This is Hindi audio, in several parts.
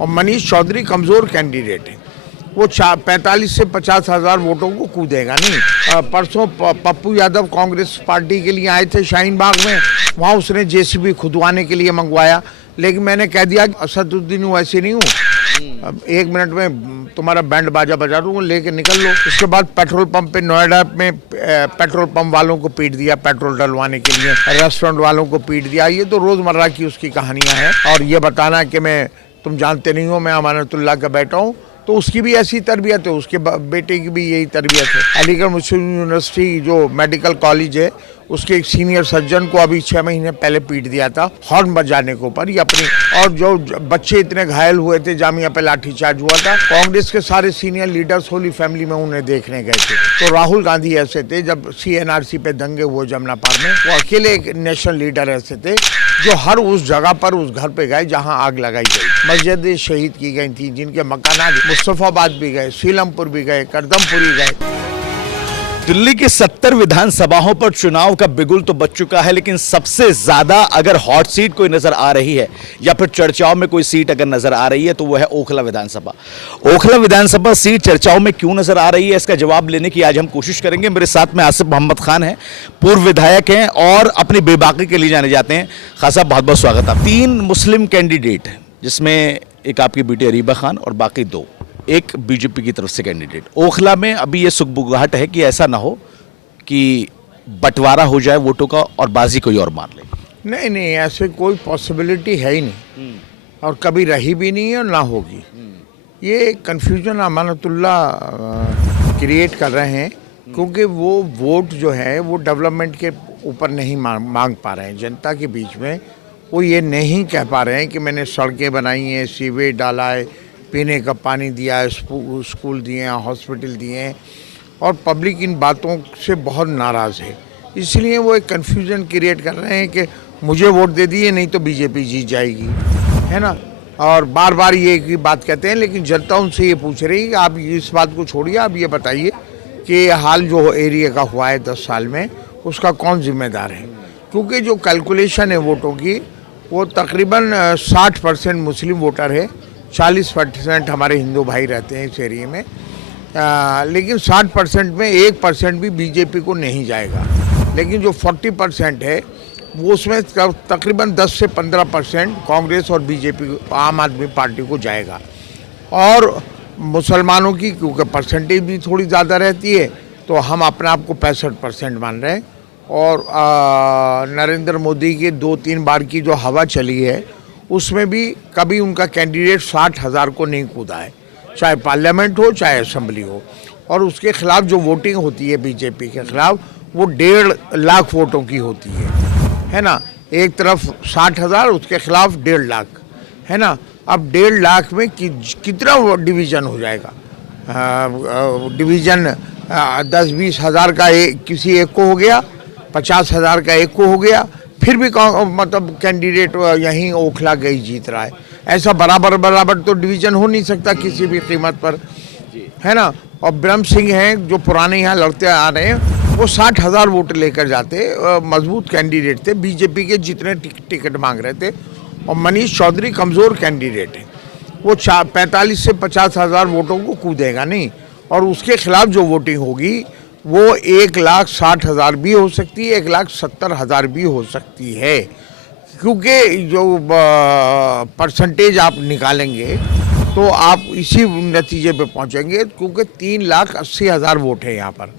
और मनीष चौधरी कमज़ोर कैंडिडेट है। वो 45 से 50 हज़ार वोटों को कूदेगा नहीं। परसों पप्पू यादव कांग्रेस पार्टी के लिए आए थे शाहीन बाग में, वहाँ उसने जेसीबी खुदवाने के लिए मंगवाया, लेकिन मैंने कह दिया कि असदुद्दीन वैसे नहीं हूँ, अब 1 मिनट में तुम्हारा बैंड बाजा बजा दूँगा, लेके निकल लो। उसके बाद पेट्रोल पंप पे नोएडा में पेट्रोल पंप वालों को पीट दिया पेट्रोल डलवाने के लिए, रेस्टोरेंट वालों को पीट दिया। ये तो रोज़मर्रा की उसकी कहानियाँ हैं। और ये बताना कि तुम जानते नहीं हो मैं अमानतुल्लाह का बेटा हूँ, तो उसकी भी ऐसी तरबियत है, उसके बेटे की भी यही तरबियत है। अलीगढ़ मुस्लिम यूनिवर्सिटी जो मेडिकल कॉलेज है, उसके एक सीनियर सर्जन को अभी 6 महीने पहले पीट दिया था हॉर्न बजाने के ऊपर। ये अपनी, और जो बच्चे इतने घायल हुए थे, जामिया पे लाठीचार्ज हुआ था, कांग्रेस के सारे सीनियर लीडर्स होली फैमिली में उन्हें देखने गए थे। तो राहुल गांधी ऐसे थे, जब CNRC पे दंगे हुए जमुना पार में, वो अकेले एक नेशनल लीडर ऐसे थे जो हर उस जगह पर, उस घर पे गए जहां आग लगाई गई। मस्जिदें शहीद की गई थी, जिनके मकानात, मुस्तफाबाद भी गए, सीलमपुर भी गए, करदमपुरी गए। दिल्ली की 70 विधानसभाओं पर चुनाव का बिगुल तो बच चुका है, लेकिन सबसे ज्यादा अगर हॉट सीट कोई नजर आ रही है या फिर चर्चाओं में कोई सीट अगर नजर आ रही है तो वो है ओखला विधानसभा। ओखला विधानसभा सीट चर्चाओं में क्यों नजर आ रही है, इसका जवाब लेने की आज हम कोशिश करेंगे। मेरे साथ में आसिफ मोहम्मद खान हैं, पूर्व विधायक हैं और अपनी बेबाकी के लिए जाने जाते हैं। खान साहब बहुत बहुत स्वागत है। 3 मुस्लिम कैंडिडेट, जिसमें एक आपकी बेटी अरीबा खान और बाकी 2 एक बीजेपी की तरफ से कैंडिडेट। ओखला में अभी ये सुगबुगाहट है कि ऐसा ना हो कि बंटवारा हो जाए वोटों का और बाजी कोई और मार ले। नहीं नहीं, ऐसे कोई पॉसिबिलिटी है ही नहीं, और कभी रही भी नहीं है और ना होगी। ये कन्फ्यूजन अमानतुल्लाह क्रिएट कर रहे हैं, क्योंकि वो वोट जो है वो डेवलपमेंट के ऊपर नहीं मांग पा रहे हैं जनता के बीच में। वो ये नहीं कह पा रहे हैं कि मैंने सड़कें बनाई हैं, सीवेज डाला है, पीने का पानी दिया है, स्कूल दिए हैं, हॉस्पिटल दिए हैं, और पब्लिक इन बातों से बहुत नाराज़ है। इसलिए वो एक कन्फ्यूजन क्रिएट कर रहे हैं कि मुझे वोट दे दिए, नहीं तो बीजेपी जीत जाएगी, है ना। और बार बार ये की बात कहते हैं, लेकिन जनता उनसे ये पूछ रही है कि आप इस बात को छोड़िए, आप ये बताइए कि हाल जो एरिया का हुआ है 10 साल में, उसका कौन जिम्मेदार है। क्योंकि जो कैलकुलेशन है वोटों की, वो तकरीबन 60% मुस्लिम वोटर है, 40% हमारे हिंदू भाई रहते हैं इस एरिया में, लेकिन 60% में 1% भी बीजेपी को नहीं जाएगा। लेकिन जो 40% है वो उसमें तकरीबन 10 से 15% कांग्रेस और बीजेपी, आम आदमी पार्टी को जाएगा। और मुसलमानों की क्योंकि परसेंटेज भी थोड़ी ज़्यादा रहती है, तो हम अपने आप को 65% मान रहे हैं। और नरेंद्र मोदी के 2-3 बार की जो हवा चली है, उसमें भी कभी उनका कैंडिडेट 60,000 को नहीं कूदा है, चाहे पार्लियामेंट हो चाहे असेंबली हो। और उसके खिलाफ जो वोटिंग होती है बीजेपी के खिलाफ, वो 1.5 लाख वोटों की होती है ना। एक तरफ 60,000, उसके खिलाफ 1.5 लाख, है ना। अब 1.5 लाख में कितना डिवीज़न हो जाएगा? डिवीज़न 10-20 हज़ार का किसी एक को हो गया, 50 हज़ार का एक को हो गया, फिर भी मतलब कैंडिडेट यहीं ओखला गई जीत रहा है। ऐसा बराबर तो डिवीज़न हो नहीं सकता किसी भी कीमत पर, है ना। और ब्रह्म सिंह हैं जो पुराने यहाँ लड़ते आ रहे हैं, वो 60,000 वोट लेकर जाते, मजबूत कैंडिडेट थे, बीजेपी के जितने टिकट मांग रहे थे। और मनीष चौधरी कमज़ोर कैंडिडेट है, वो 45 से 50 हज़ार वोटों को कूदेगा नहीं। और उसके खिलाफ जो वोटिंग होगी वो 1,60,000 भी हो सकती है, 1,70,000 भी हो सकती है, क्योंकि जो परसेंटेज आप निकालेंगे तो आप इसी नतीजे पे पहुंचेंगे। क्योंकि 3,80,000 वोट है यहाँ पर,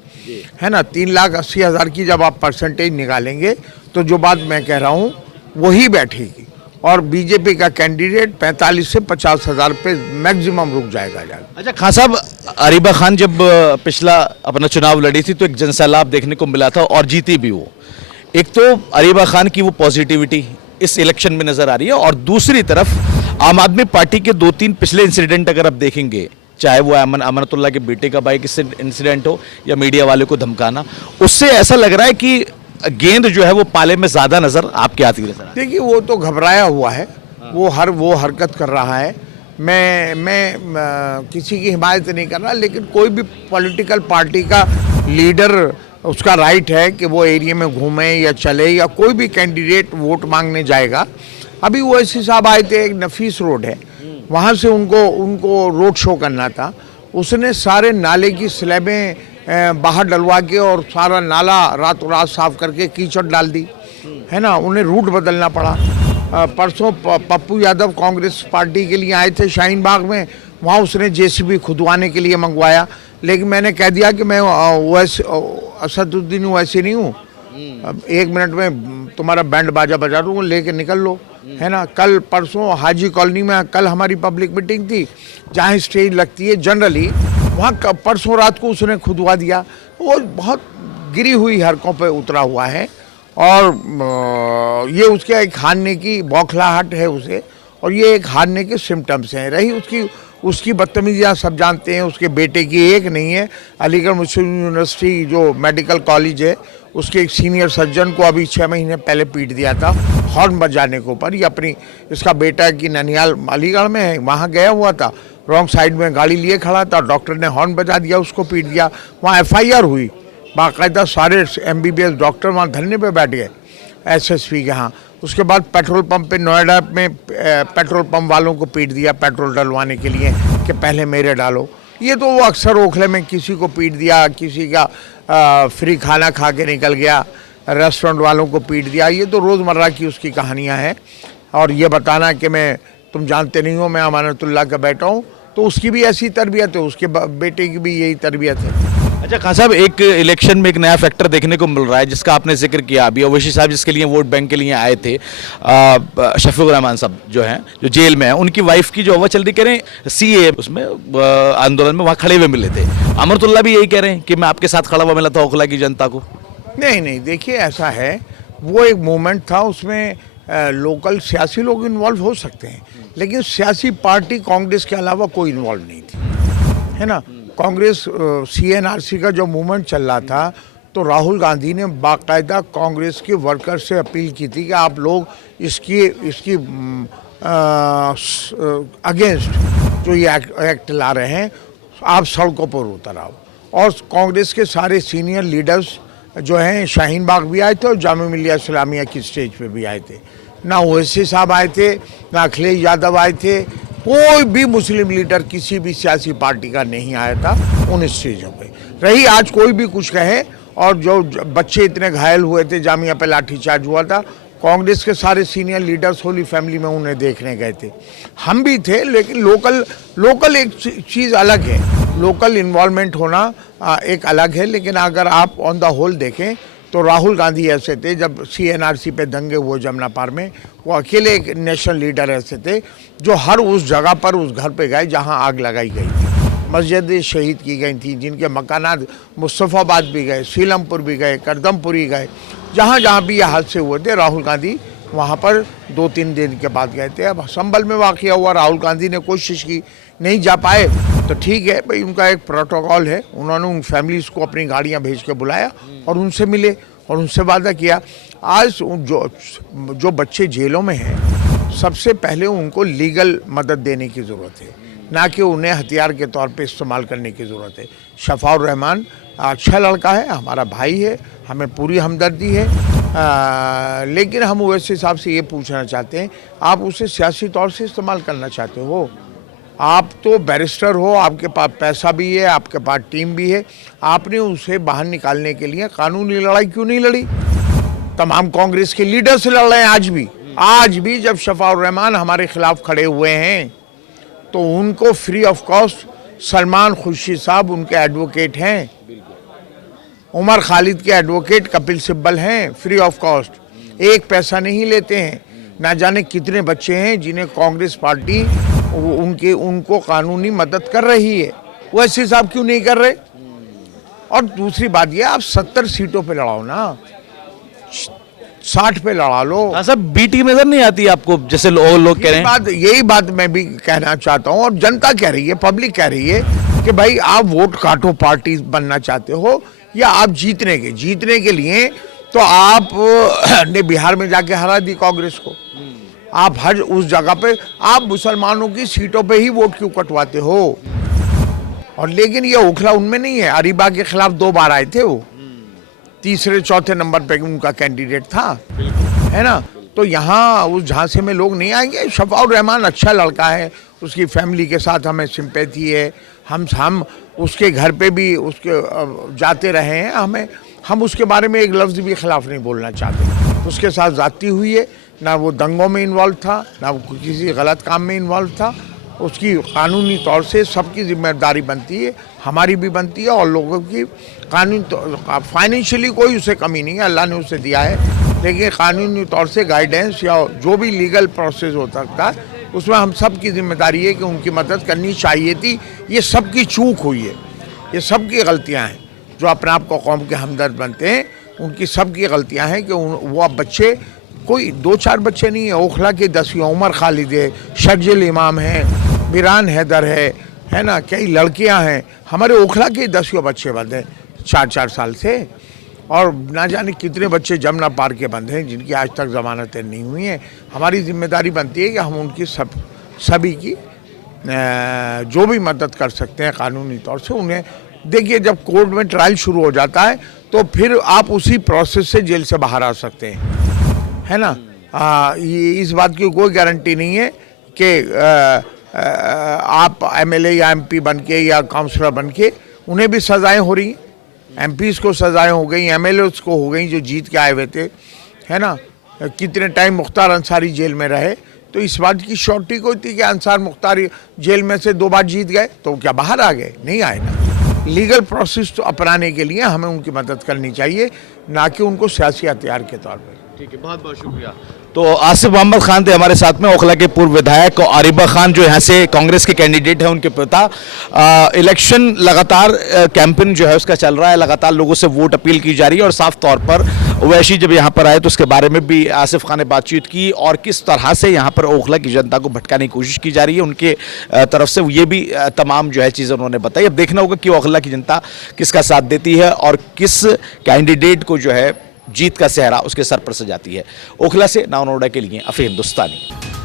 है ना। 3,80,000 की जब आप परसेंटेज निकालेंगे तो जो बात मैं कह रहा हूँ वही बैठेगी, और बीजेपी का कैंडिडेट 45 से 50 हज़ार पे मैक्सिमम रुक जाएगा। अच्छा खान साहब, अरीबा खान जब पिछला अपना चुनाव लड़ी थी तो एक जनसैलाब देखने को मिला था और जीती भी वो। एक तो अरीबा खान की वो पॉजिटिविटी इस इलेक्शन में नजर आ रही है, और दूसरी तरफ आम आदमी पार्टी के 2-3 पिछले इंसिडेंट अगर आप देखेंगे, चाहे वो अमानतुल्लाह के बेटे का बाइक इंसिडेंट हो या मीडिया वाले को धमकाना, उससे ऐसा लग रहा है कि गेंद जो है वो पाले में ज्यादा नजर आपके आती है। देखिए, वो तो घबराया हुआ है, वो हरकत कर रहा है। मैं किसी की हिमायत नहीं कर रहा, लेकिन कोई भी पॉलिटिकल पार्टी का लीडर, उसका राइट है कि वो एरिया में घूमे या चले, या कोई भी कैंडिडेट वोट मांगने जाएगा। अभी ओवैसी साहब आए थे, एक नफीस रोड है वहाँ से उनको रोड शो करना था। उसने सारे नाले की स्लैबें बाहर डलवा के और सारा नाला रातों रात साफ करके कीचड़ डाल दी, है ना। उन्हें रूट बदलना पड़ा। परसों पप्पू यादव कांग्रेस पार्टी के लिए आए थे शाहीन बाग में, वहाँ उसने जेसीबी खुदवाने के लिए मंगवाया, लेकिन मैंने कह दिया कि मैं असदुद्दीन वैसे नहीं हूँ, अब 1 मिनट में तुम्हारा बैंड बाजा बजा दूँगा, लेके निकल लो, है ना। कल परसों हाजी कॉलोनी में कल हमारी पब्लिक मीटिंग थी, जहाँ स्टेज लगती है जनरली, वहाँ परसों रात को उसने खुदवा दिया। वो बहुत गिरी हुई हरकों पे उतरा हुआ है और ये उसके एक हारने की बौखलाहट है उसे, और ये एक हारने के सिम्टम्स हैं। रही उसकी बदतमीजियाँ सब जानते हैं। उसके बेटे की एक नहीं है, अलीगढ़ मुस्लिम यूनिवर्सिटी जो मेडिकल कॉलेज है, उसके एक सीनियर सर्जन को अभी 6 महीने पहले पीट दिया था हॉर्न बजाने के ऊपर। ये इसका बेटा की ननिहाल अलीगढ़ में है, वहाँ गया हुआ था, रॉन्ग साइड में गाड़ी लिए खड़ा था, डॉक्टर ने हॉर्न बजा दिया, उसको पीट दिया। वहाँ FIR हुई, बाकायदा सारे MBBS डॉक्टर वहाँ धरने पे बैठ गए SSP के यहाँ। उसके बाद पेट्रोल पंप पे नोएडा में पेट्रोल पंप वालों को पीट दिया पेट्रोल डलवाने के लिए कि पहले मेरे डालो। ये तो वो अक्सर ओखले में किसी को पीट दिया, किसी का फ्री खाना खा के निकल गया, रेस्टोरेंट वालों को पीट दिया। ये तो रोज़मर्रा की उसकी कहानियाँ हैं। और ये बताना कि तुम जानते नहीं हो मैं अमानतुल्लाह का बेटा हूँ, तो उसकी भी ऐसी तरबियत है, उसके बेटे की भी यही तरबियत है। अच्छा खान साहब, एक इलेक्शन में एक नया फैक्टर देखने को मिल रहा है जिसका आपने जिक्र किया अभी। ओवैसी साहब जिसके लिए वोट बैंक के लिए आए थे, शफीकुर रहमान साहब जो हैं, जो जेल में हैं, उनकी वाइफ की जो हवा चल रही, कह रहे हैं CA उसमें आंदोलन में वहाँ खड़े हुए मिले थे। अमरतुल्ला भी यही कह रहे हैं कि मैं आपके साथ खड़ा हुआ मिला था ओखला की जनता को। नहीं, देखिए ऐसा है, वो एक मोमेंट था, उसमें लोकल सियासी लोग इन्वॉल्व हो सकते हैं, लेकिन सियासी पार्टी कांग्रेस के अलावा कोई इन्वॉल्व नहीं थी, है ना। कांग्रेस CNRC का जो मूवमेंट चल रहा था, तो राहुल गांधी ने बाकायदा कांग्रेस के वर्कर से अपील की थी कि आप लोग इसकी अगेंस्ट जो ये एक्ट ला रहे हैं, आप सड़कों पर उतर आओ। और कांग्रेस के सारे सीनियर लीडर्स जो हैं शाहीन बाग भी आए थे और जामिया मिल्लिया इस्लामिया की स्टेज पे भी आए थे। ना ओवैसी साहब आए थे, ना अखिलेश यादव आए थे, कोई भी मुस्लिम लीडर किसी भी सियासी पार्टी का नहीं आया था उन स्टेजों पे। रही आज कोई भी कुछ कहे, और जो बच्चे इतने घायल हुए थे, जामिया पे लाठीचार्ज हुआ था, कांग्रेस के सारे सीनियर लीडर्स होली फैमिली में उन्हें देखने गए थे, हम भी थे। लेकिन लोकल एक चीज़ अलग है, लोकल इन्वॉल्वमेंट होना एक अलग है। लेकिन अगर आप ऑन द होल देखें तो राहुल गांधी ऐसे थे, जब CNRC पे दंगे हुए जमुना पार में, वो अकेले एक नेशनल लीडर ऐसे थे जो हर उस जगह पर उस घर पे गए जहां आग लगाई गई थी, मस्जिद शहीद की गई थी, जिनके मकानात मुस्तफ़ाबाद भी गए, सीलमपुर भी गए, करदमपुरी गए, जहाँ भी ये हादसे हुए थे, राहुल गांधी वहाँ पर 2-3 दिन के बाद गए थे। अब संभल में वाक़या हुआ, राहुल गांधी ने कोशिश की, नहीं जा पाए, तो ठीक है भाई, उनका एक प्रोटोकॉल है, उन्होंने उन फैमिलीज़ को अपनी गाड़ियाँ भेज के बुलाया और उनसे मिले और उनसे वादा किया। आज जो बच्चे जेलों में हैं, सबसे पहले उनको लीगल मदद देने की ज़रूरत है, ना कि उन्हें हथियार के तौर पे इस्तेमाल करने की ज़रूरत है। शफाउर रहमान अच्छा लड़का है, हमारा भाई है, हमें पूरी हमदर्दी है, लेकिन हम ओवैसी साहब से ये पूछना चाहते हैं, आप उसे सियासी तौर से इस्तेमाल करना चाहते हो? आप तो बैरिस्टर हो, आपके पास पैसा भी है, आपके पास टीम भी है, आपने उसे बाहर निकालने के लिए कानूनी लड़ाई क्यों नहीं लड़ी? तमाम कांग्रेस के लीडर से लड़ रहे हैं आज भी जब शफाउर रहमान हमारे खिलाफ खड़े हुए हैं, तो उनको free of cost Salman Khurshid साहब उनके एडवोकेट हैं, उमर खालिद के एडवोकेट कपिल सिब्बल हैं, फ्री ऑफ कॉस्ट, एक पैसा नहीं लेते हैं। ना जाने कितने बच्चे हैं जिन्हें कांग्रेस पार्टी उनको कानूनी मदद कर रही है, वैसे साहब क्यों नहीं कर रहे? और दूसरी बात ये, आप 70 सीटों पे लड़ाओ ना, 60 पे लड़ा लो। सब बी टीम नजर नहीं आती आपको, जैसे लोग कह रहे हैं? यही बात मैं भी कहना चाहता हूँ, और जनता कह रही है, पब्लिक कह रही है कि भाई आप वोट काटो, पार्टी बनना चाहते हो या आप जीतने के लिए, तो आप ने बिहार में जाके हरा दी कांग्रेस को, आप हर उस जगह पे आप मुसलमानों की सीटों पे ही वोट क्यों कटवाते हो? और लेकिन ये ओखला उनमें नहीं है, अरीबाग के खिलाफ 2 बार आए थे, वो तीसरे चौथे नंबर पे उनका कैंडिडेट था, है ना। तो यहाँ उस झांसे में लोग नहीं आएंगे। शफाउर रहमान अच्छा लड़का है, उसकी फैमिली के साथ हमें सिंपैथी है। हम उसके घर पे भी उसके जाते रहे हैं। हम उसके बारे में एक लफ्ज़ भी खिलाफ नहीं बोलना चाहते। उसके साथ ज़्यादती हुई है, ना वो दंगों में इन्वॉल्व था, ना वो किसी गलत काम में इन्वॉल्व था। उसकी कानूनी तौर से सबकी जिम्मेदारी बनती है, हमारी भी बनती है और लोगों की। कानूनी फाइनेंशियली कोई उसे कमी नहीं है, अल्लाह ने उसे दिया है, लेकिन कानूनी तौर से गाइडेंस या जो भी लीगल प्रोसेस हो सकता है उसमें हम सब की जिम्मेदारी है कि उनकी मदद करनी चाहिए थी। ये सब की चूक हुई है, ये सब की गलतियाँ हैं। जो अपने आप को कौम के हमदर्द बनते हैं उनकी सब की गलतियाँ हैं कि वो अब बच्चे, कोई 2-4 बच्चे नहीं है। ओखला के 10वीं उमर खालिद है, शर्जिल इमाम है, बिरान हैदर है ना, कई लड़कियां हैं। हमारे ओखला के 10वीं बच्चे बंद हैं 4-4 साल से, और ना जाने कितने बच्चे जमुना पार के बंद हैं जिनकी आज तक ज़मानतें नहीं हुई हैं। हमारी जिम्मेदारी बनती है कि हम उनकी सभी की जो भी मदद कर सकते हैं कानूनी तौर से उन्हें। देखिए, जब कोर्ट में ट्रायल शुरू हो जाता है तो फिर आप उसी प्रोसेस से जेल से बाहर आ सकते हैं, है ना। ये इस बात की कोई गारंटी नहीं है कि आप एमएलए या एमपी बनके या काउंसलर बनके, उन्हें भी सज़ाएं हो रही हैं। एमपीज़ को सज़ाएं हो गई, एमएलएस को हो गई जो जीत के आए हुए थे, है ना। कितने टाइम मुख्तार अंसारी जेल में रहे, तो इस बात की श्योरिटी कोई थी कि अंसार मुख्तार जेल में से 2 बार जीत गए तो क्या बाहर आ गए? नहीं आए ना। लीगल प्रोसेस तो अपनाने के लिए हमें उनकी मदद करनी चाहिए, ना कि उनको सियासी हथियार के तौर पर। ठीक है, बहुत बहुत शुक्रिया। तो आसिफ मोहम्मद खान थे हमारे साथ में, ओखला के पूर्व विधायक, और आरिबा खान जो यहाँ से कांग्रेस के कैंडिडेट हैं, उनके पिता। इलेक्शन लगातार कैंपेन जो है उसका चल रहा है, लगातार लोगों से वोट अपील की जा रही है, और साफ तौर पर ओवैसी जब यहाँ पर आए तो उसके बारे में भी आसिफ खान ने बातचीत की, और किस तरह से यहाँ पर ओखला की जनता को भटकाने की कोशिश की जा रही है उनके तरफ से, ये भी तमाम जो है चीज़ें उन्होंने बताई। अब देखना होगा कि ओखला की जनता किसका साथ देती है और किस कैंडिडेट को जो है जीत का सेहरा उसके सर पर सजाती है। ओखला से नाउ नोएडा के लिए अफी हिंदुस्तानी।